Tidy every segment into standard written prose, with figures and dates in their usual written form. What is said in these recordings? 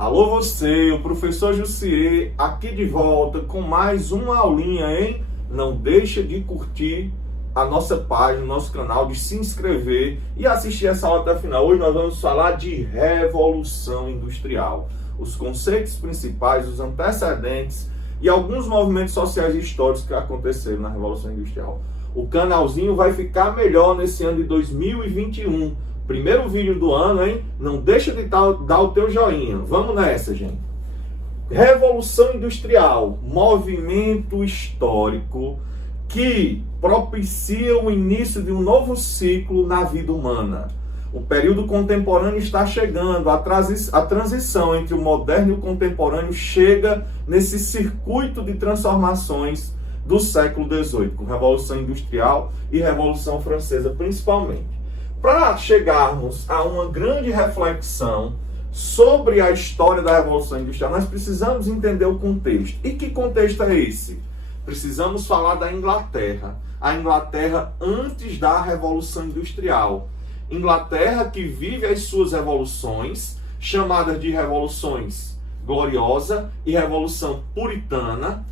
Alô você, o professor Jussier, aqui de volta com mais uma aulinha, hein? Não deixa de curtir a nossa página, o nosso canal, de se inscrever e assistir essa aula até o final. Hoje nós vamos falar de Revolução Industrial. Os conceitos principais, os antecedentes e alguns movimentos sociais e históricos que aconteceram na Revolução Industrial. O canalzinho vai ficar melhor nesse ano de 2021. Primeiro vídeo do ano, hein? Não deixa de dar o teu joinha. Vamos nessa, gente. Revolução Industrial, movimento histórico que propicia o início de um novo ciclo na vida humana. O período contemporâneo está chegando, a transição entre o moderno e o contemporâneo chega nesse circuito de transformações do século XVIII, com Revolução Industrial e Revolução Francesa principalmente. Para chegarmos a uma grande reflexão sobre a história da Revolução Industrial, nós precisamos entender o contexto. E que contexto é esse? Precisamos falar da Inglaterra. A Inglaterra antes da Revolução Industrial. Inglaterra que vive as suas revoluções, chamadas de revoluções gloriosa e revolução puritana,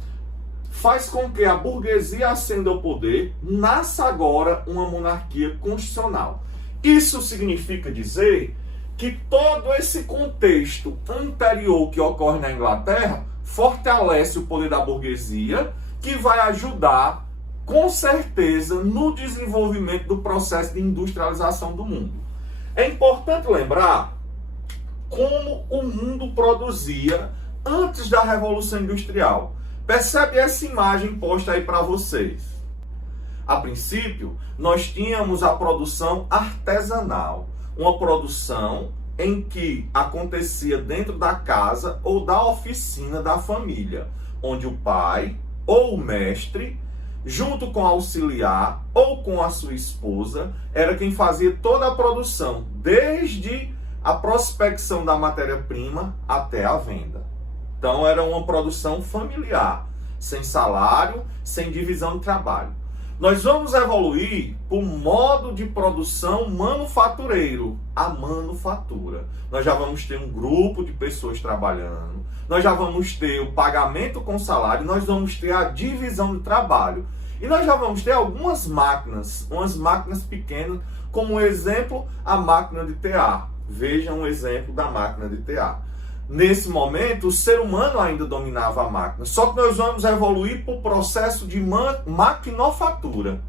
faz com que a burguesia ascenda ao poder, nasça agora uma monarquia constitucional. Isso significa dizer que todo esse contexto anterior que ocorre na Inglaterra fortalece o poder da burguesia, que vai ajudar, com certeza, no desenvolvimento do processo de industrialização do mundo. É importante lembrar como o mundo produzia antes da Revolução Industrial. Percebe essa imagem posta aí para vocês. A princípio, nós tínhamos a produção artesanal, uma produção em que acontecia dentro da casa ou da oficina da família, onde o pai ou o mestre, junto com o auxiliar ou com a sua esposa, era quem fazia toda a produção, desde a prospecção da matéria-prima até a venda. Então era uma produção familiar, sem salário, sem divisão de trabalho. Nós vamos evoluir para o modo de produção manufatureiro, a manufatura. Nós já vamos ter um grupo de pessoas trabalhando, nós já vamos ter o pagamento com salário, nós vamos ter a divisão de trabalho. E nós já vamos ter algumas máquinas, umas máquinas pequenas, como exemplo, a máquina de tear. Vejam um exemplo da máquina de tear. Nesse momento, o ser humano ainda dominava a máquina. Só que nós vamos evoluir para o processo de maquinofatura,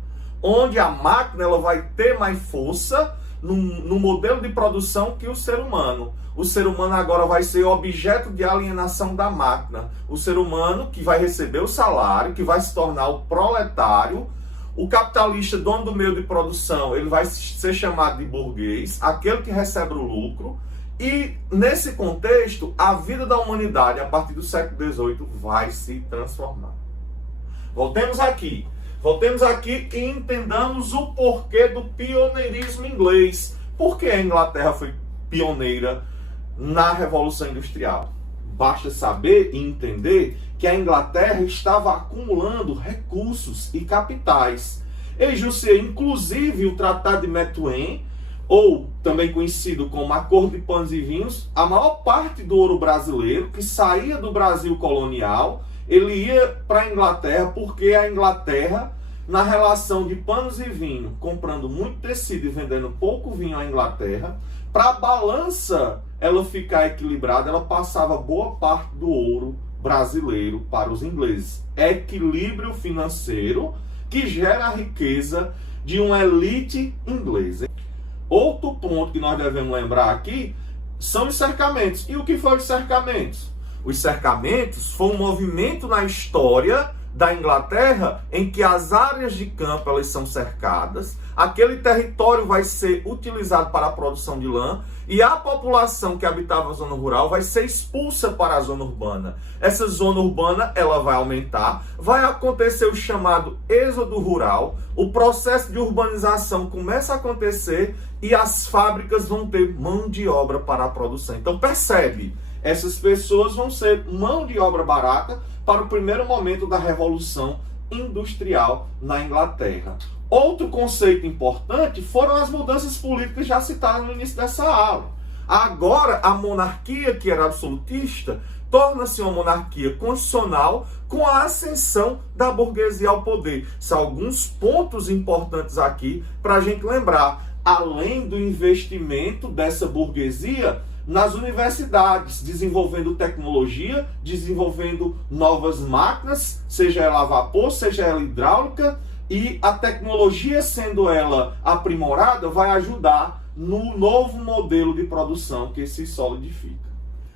onde a máquina ela vai ter mais força no modelo de produção que o ser humano. O ser humano agora vai ser objeto de alienação da máquina. O ser humano que vai receber o salário, que vai se tornar o proletário. O capitalista, dono do meio de produção, ele vai ser chamado de burguês, aquele que recebe o lucro. E, nesse contexto, a vida da humanidade, a partir do século XVIII, vai se transformar. Voltemos aqui e entendamos o porquê do pioneirismo inglês. Por que a Inglaterra foi pioneira na Revolução Industrial? Basta saber e entender que a Inglaterra estava acumulando recursos e capitais. E Jussier, inclusive o Tratado de Methuen, ou também conhecido como Acordo de Panos e Vinhos, a maior parte do ouro brasileiro que saía do Brasil colonial, ele ia para a Inglaterra, porque a Inglaterra, na relação de panos e vinho, comprando muito tecido e vendendo pouco vinho à Inglaterra, para a balança ela ficar equilibrada, ela passava boa parte do ouro brasileiro para os ingleses. Equilíbrio financeiro que gera a riqueza de uma elite inglesa. Outro ponto que nós devemos lembrar aqui são os cercamentos. E o que foram os cercamentos? Os cercamentos foi um movimento na história da Inglaterra em que as áreas de campo elas são cercadas, aquele território vai ser utilizado para a produção de lã e a população que habitava a zona rural vai ser expulsa para a zona urbana. Essa zona urbana ela vai aumentar, vai acontecer o chamado êxodo rural, o processo de urbanização começa a acontecer e as fábricas vão ter mão de obra para a produção. Então percebe, essas pessoas vão ser mão de obra barata para o primeiro momento da Revolução Industrial na Inglaterra. Outro conceito importante foram as mudanças políticas já citadas no início dessa aula. Agora, a monarquia, que era absolutista, torna-se uma monarquia constitucional com a ascensão da burguesia ao poder. São alguns pontos importantes aqui para a gente lembrar. Além do investimento dessa burguesia nas universidades, desenvolvendo tecnologia, desenvolvendo novas máquinas, seja ela a vapor, seja ela hidráulica, e a tecnologia, sendo ela aprimorada, vai ajudar no novo modelo de produção que se solidifica.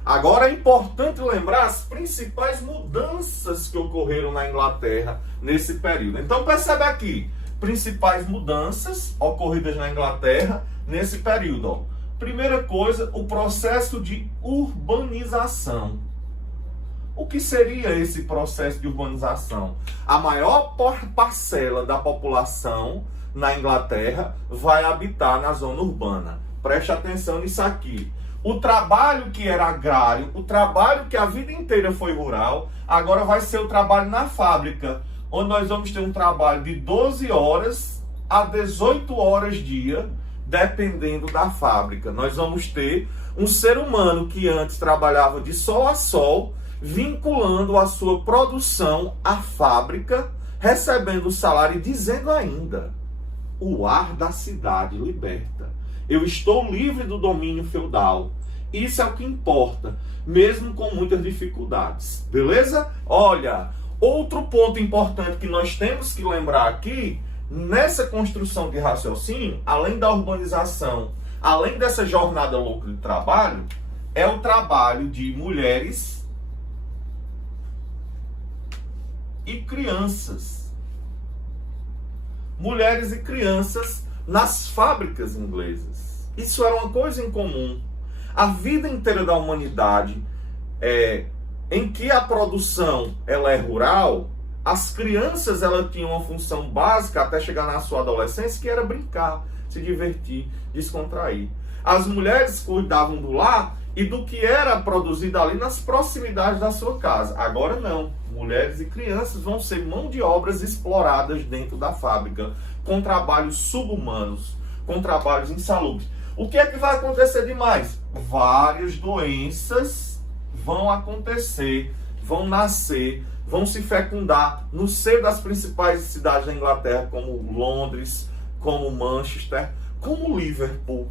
Agora é importante lembrar as principais mudanças que ocorreram na Inglaterra nesse período. Então percebe aqui, principais mudanças ocorridas na Inglaterra nesse período. Ó. Primeira coisa, o processo de urbanização. O que seria esse processo de urbanização? A maior parcela da população na Inglaterra vai habitar na zona urbana. Preste atenção nisso aqui. O trabalho que era agrário, o trabalho que a vida inteira foi rural, agora vai ser o trabalho na fábrica, onde nós vamos ter um trabalho de 12 horas a 18 horas dia, dependendo da fábrica. Nós vamos ter um ser humano que antes trabalhava de sol a sol, vinculando a sua produção à fábrica, recebendo o salário e dizendo ainda: o ar da cidade liberta. Eu estou livre do domínio feudal. Isso é o que importa, mesmo com muitas dificuldades. Beleza? Olha, outro ponto importante que nós temos que lembrar aqui, nessa construção de raciocínio, além da urbanização, além dessa jornada louca de trabalho, é o trabalho de mulheres e crianças. Mulheres e crianças nas fábricas inglesas. Isso era uma coisa em comum. A vida inteira da humanidade, em que a produção ela é rural, as crianças ela tinham uma função básica até chegar na sua adolescência, que era brincar, se divertir, descontrair. As mulheres cuidavam do lar e do que era produzido ali nas proximidades da sua casa. Agora não. Mulheres e crianças vão ser mão de obras exploradas dentro da fábrica, com trabalhos subhumanos, com trabalhos insalubres. O que é que vai acontecer demais? Várias doenças vão acontecer, vão nascer, vão se fecundar no seio das principais cidades da Inglaterra, como Londres, como Manchester, como Liverpool.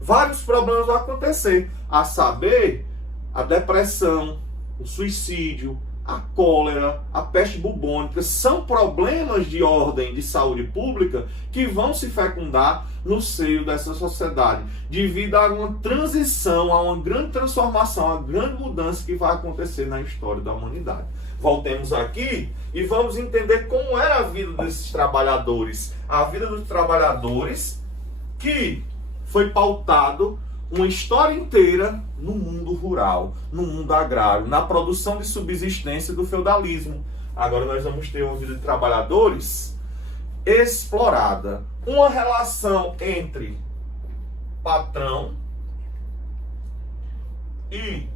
Vários problemas vão acontecer, a saber, a depressão, o suicídio, a cólera, a peste bubônica, são problemas de ordem de saúde pública que vão se fecundar no seio dessa sociedade, devido a uma transição, a uma grande transformação, a uma grande mudança que vai acontecer na história da humanidade. Voltemos aqui e vamos entender como era a vida desses trabalhadores. A vida dos trabalhadores que foi pautado uma história inteira no mundo rural, no mundo agrário, na produção de subsistência do feudalismo. Agora nós vamos ter uma vida de trabalhadores explorada. Uma relação entre patrão e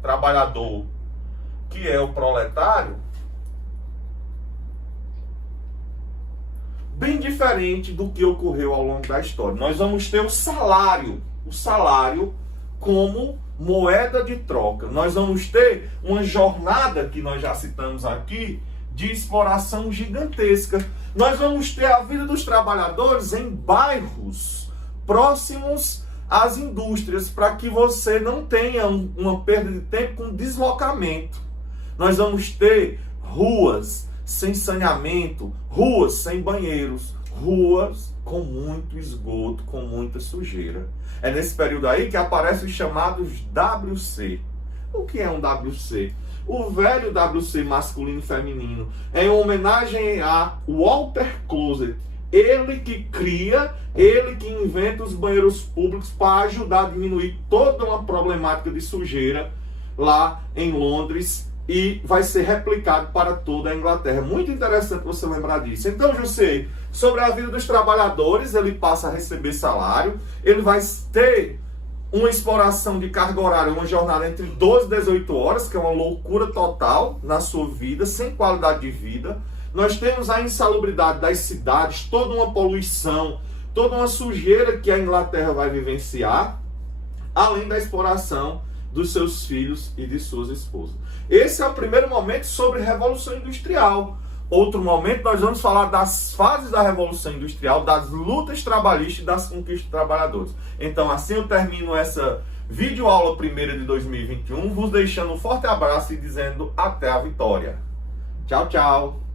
trabalhador, que é o proletário, bem diferente do que ocorreu ao longo da história. Nós vamos ter o salário como moeda de troca. Nós vamos ter uma jornada, que nós já citamos aqui, de exploração gigantesca. Nós vamos ter a vida dos trabalhadores em bairros próximos às indústrias, para que você não tenha uma perda de tempo com deslocamento. Nós vamos ter ruas sem saneamento, ruas sem banheiros, ruas com muito esgoto, com muita sujeira. É nesse período aí que aparecem os chamados WC. O que é um WC? O velho WC masculino e feminino. É em homenagem a Walter Closet. Ele que cria, ele que inventa os banheiros públicos para ajudar a diminuir toda uma problemática de sujeira lá em Londres, e vai ser replicado para toda a Inglaterra. Muito interessante você lembrar disso. Então, José, sobre a vida dos trabalhadores, ele passa a receber salário, ele vai ter uma exploração de carga horária, uma jornada entre 12 e 18 horas, que é uma loucura total na sua vida, sem qualidade de vida. Nós temos a insalubridade das cidades, toda uma poluição, toda uma sujeira que a Inglaterra vai vivenciar. além da exploração dos seus filhos e de suas esposas. Esse é o primeiro momento sobre Revolução Industrial. Outro momento nós vamos falar das fases da Revolução Industrial, das lutas trabalhistas e das conquistas dos trabalhadores. Então assim eu termino essa videoaula primeira de 2021, vos deixando um forte abraço e dizendo até a vitória. Tchau, tchau!